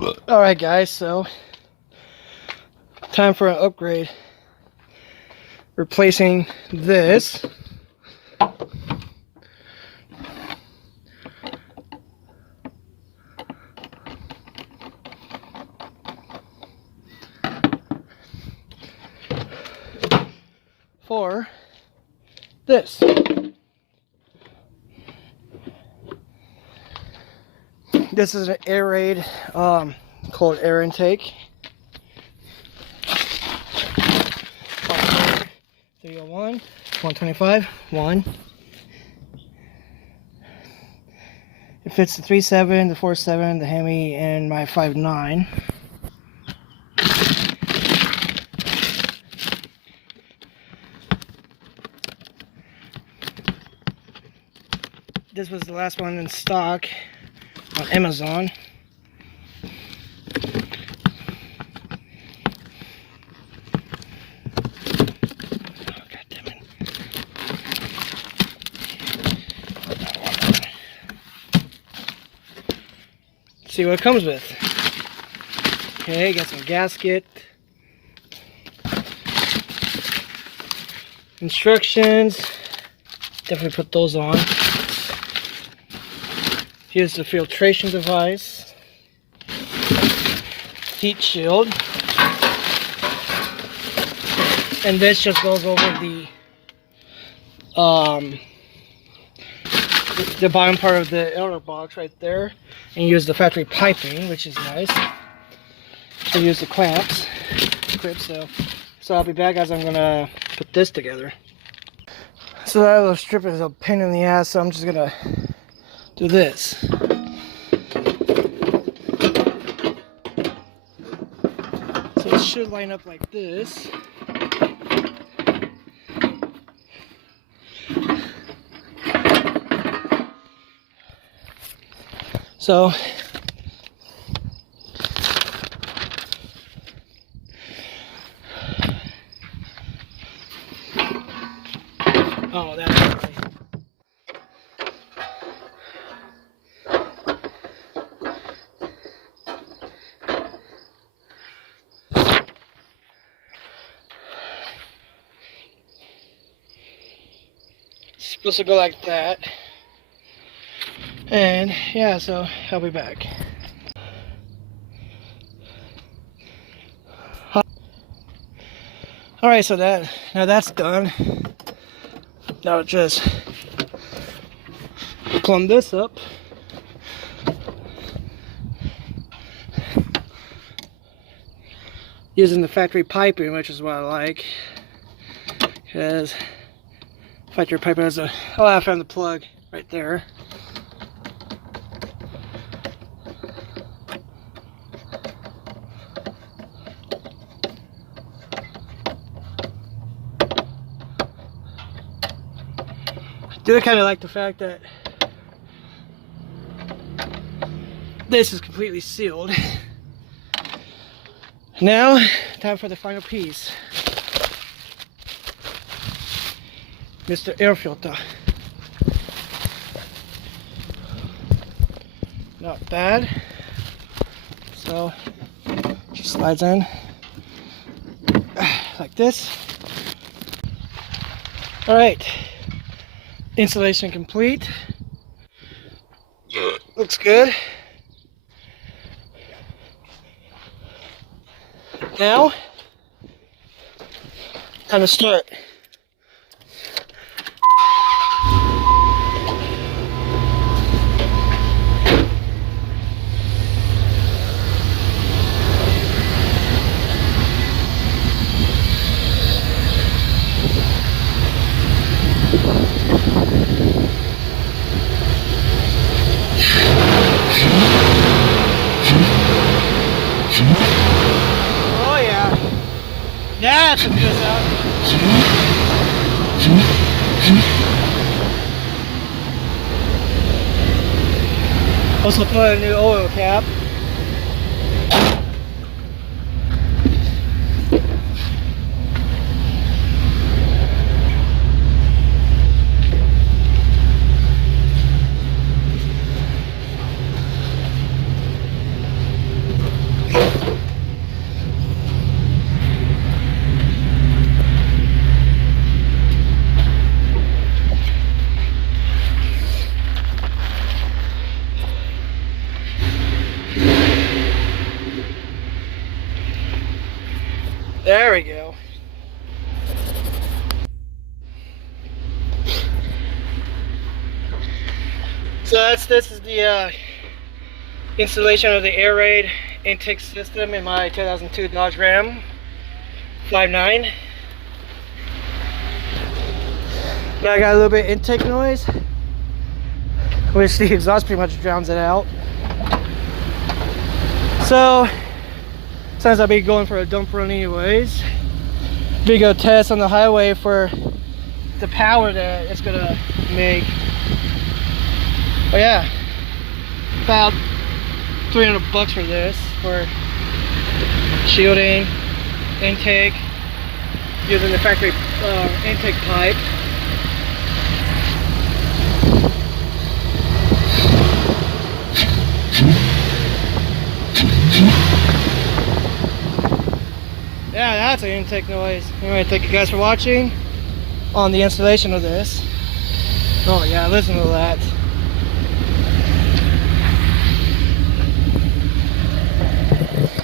Alright guys, so time for an upgrade. Replacing this for this. This is an Airaid cold air intake. 301, 125, 1. It fits the 3.7, the 4.7, the Hemi, and my 5.9. This was the last one in stock on Amazon. See what it comes with. Okay, got some gasket. Instructions. Definitely put those on. Here's the filtration device. Heat shield. And this just goes over the bottom part of the outer box right there, and use the factory piping, which is nice. So use the clips. So I'll be back as I'm gonna put this together. So that little strip is a pain in the ass, so I'm just gonna do this. So it should line up like this. So oh, that's right. It's supposed to go like that. And yeah, so I'll be back. Alright, so now that's done. Now just plumb this up. Using the factory piping, which is what I like. Because factory piping has a, oh, I found the plug right there. I do kind of like the fact that this is completely sealed. Now, time for the final piece. Mr. Air Filter. Not bad. So, just slides in like this. Alright. Installation complete. Looks good. Now, time to start. Oh yeah. That's a good sound. Also put a new oil cap. There we go. So this is the installation of the Airaid intake system in my 2002 Dodge Ram 5.9. Now I got a little bit of intake noise, which the exhaust pretty much drowns it out. So since I'll be going for a dump run anyways, we go test on the highway for the power that it's gonna make. But yeah, about $300 for this, for shielding, intake, using the factory intake pipe. Yeah, that's an intake noise. Anyway, thank you guys for watching on the installation of this. Oh yeah, listen to that.